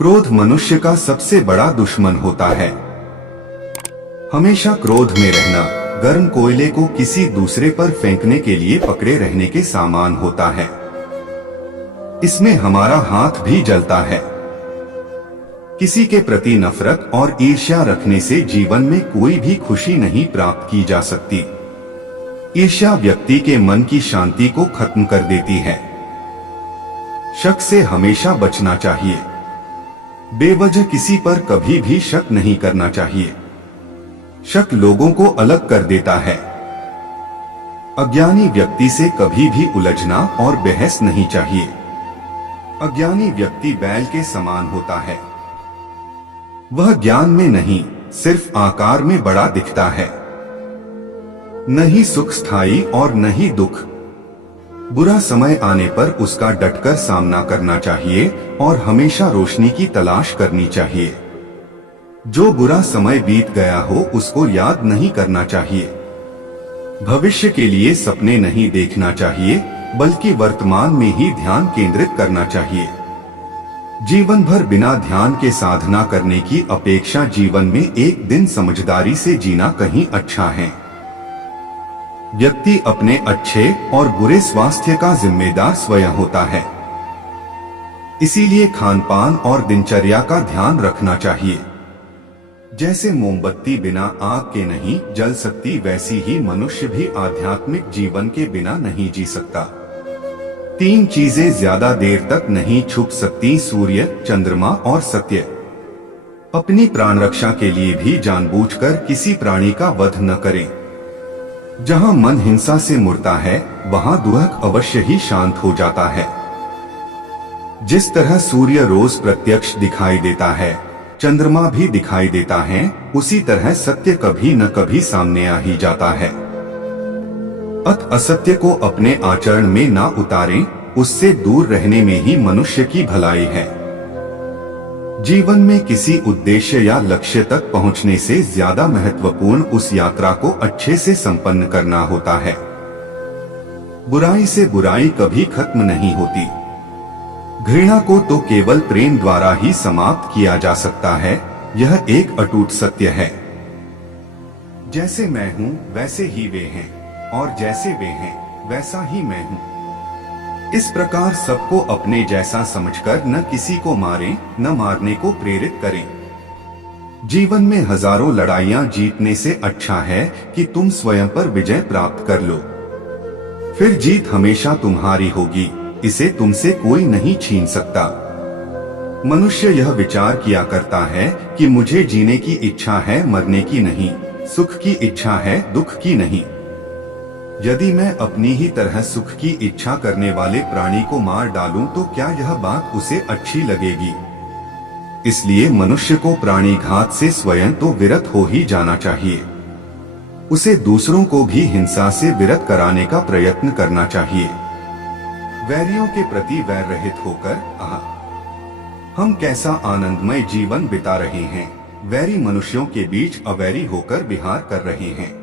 क्रोध मनुष्य का सबसे बड़ा दुश्मन होता है। हमेशा क्रोध में रहना गर्म कोयले को किसी दूसरे पर फेंकने के लिए पकड़े रहने के समान होता है। इसमें हमारा हाथ भी जलता है। किसी के प्रति नफरत और ईर्ष्या रखने से जीवन में कोई भी खुशी नहीं प्राप्त की जा सकती। ईर्ष्या व्यक्ति के मन की शांति को खत्म कर देती है। शक से हमेशा बचना चाहिए। बेवजह किसी पर कभी भी शक नहीं करना चाहिए। शक लोगों को अलग कर देता है। अज्ञानी व्यक्ति से कभी भी उलझना और बहस नहीं चाहिए। अज्ञानी व्यक्ति बैल के समान होता है। वह ज्ञान में नहीं, सिर्फ आकार में बड़ा दिखता है। न ही सुख स्थायी और न ही दुख। बुरा समय आने पर उसका डटकर सामना करना चाहिए और हमेशा रोशनी की तलाश करनी चाहिए। जो बुरा समय बीत गया हो उसको याद नहीं करना चाहिए। भविष्य के लिए सपने नहीं देखना चाहिए, बल्कि वर्तमान में ही ध्यान केंद्रित करना चाहिए। जीवन भर बिना ध्यान के साधना करने की अपेक्षा जीवन में एक दिन समझदारी से जीना कहीं अच्छा है। व्यक्ति अपने अच्छे और बुरे स्वास्थ्य का जिम्मेदार स्वयं होता है। इसीलिए खानपान और दिनचर्या का ध्यान रखना चाहिए। जैसे मोमबत्ती बिना आग के नहीं जल सकती, वैसी ही मनुष्य भी आध्यात्मिक जीवन के बिना नहीं जी सकता। तीन चीजें ज्यादा देर तक नहीं छुप सकती: सूर्य, चंद्रमा और सत्य। अपनी प्राण रक्षा के लिए भी जानबूझकर किसी प्राणी का वध न करें। जहां मन हिंसा से मुड़ता है वहां दुख अवश्य ही शांत हो जाता है। जिस तरह सूर्य रोज प्रत्यक्ष दिखाई देता है, चंद्रमा भी दिखाई देता है, उसी तरह सत्य कभी न कभी सामने आ ही जाता है। असत्य को अपने आचरण में ना उतारें, उससे दूर रहने में ही मनुष्य की भलाई है। जीवन में किसी उद्देश्य या लक्ष्य तक पहुंचने से ज्यादा महत्वपूर्ण उस यात्रा को अच्छे से संपन्न करना होता है। बुराई से बुराई कभी खत्म नहीं होती। घृणा को तो केवल प्रेम द्वारा ही समाप्त किया जा सकता है। यह एक अटूट सत्य है। जैसे मैं हूँ वैसे ही वे हैं, और जैसे वे हैं वैसा ही मैं हूँ। इस प्रकार सबको अपने जैसा समझकर न किसी को मारें, न मारने को प्रेरित करें। जीवन में हजारों लड़ाइयां जीतने से अच्छा है कि तुम स्वयं पर विजय प्राप्त कर लो। फिर जीत हमेशा तुम्हारी होगी, इसे तुमसे कोई नहीं छीन सकता। मनुष्य यह विचार किया करता है कि मुझे जीने की इच्छा है, मरने की नहीं। सुख की इच्छा है, दुख की नहीं। यदि मैं अपनी ही तरह सुख की इच्छा करने वाले प्राणी को मार डालूं तो क्या यह बात उसे अच्छी लगेगी? इसलिए मनुष्य को प्राणी घात से स्वयं तो विरत हो ही जाना चाहिए। उसे दूसरों को भी हिंसा से विरत कराने का प्रयत्न करना चाहिए। वैरियों के प्रति वैर रहित होकर हम कैसा आनंदमय जीवन बिता रहे हैं। वैरी मनुष्यों के बीच अवैरी होकर विहार कर रहे हैं।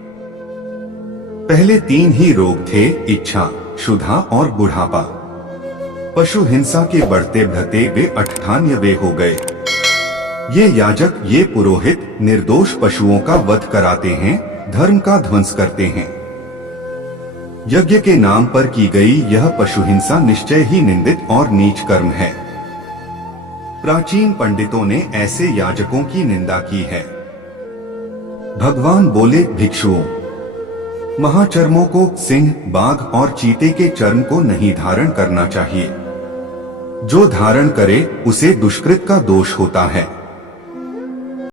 पहले तीन ही रोग थे: इच्छा, क्षुधा और बुढ़ापा। पशु हिंसा के बढ़ते बढ़ते वे अट्ठान्यवे हो गए। ये याजक, ये पुरोहित निर्दोष पशुओं का वध कराते हैं, धर्म का ध्वंस करते हैं। यज्ञ के नाम पर की गई यह पशु हिंसा निश्चय ही निंदित और नीच कर्म है। प्राचीन पंडितों ने ऐसे याजकों की निंदा की है। भगवान बोले, भिक्षुओं, महाचर्मों को, सिंह, बाघ और चीते के चर्म को नहीं धारण करना चाहिए। जो धारण करे उसे दुष्कृत का दोष होता है।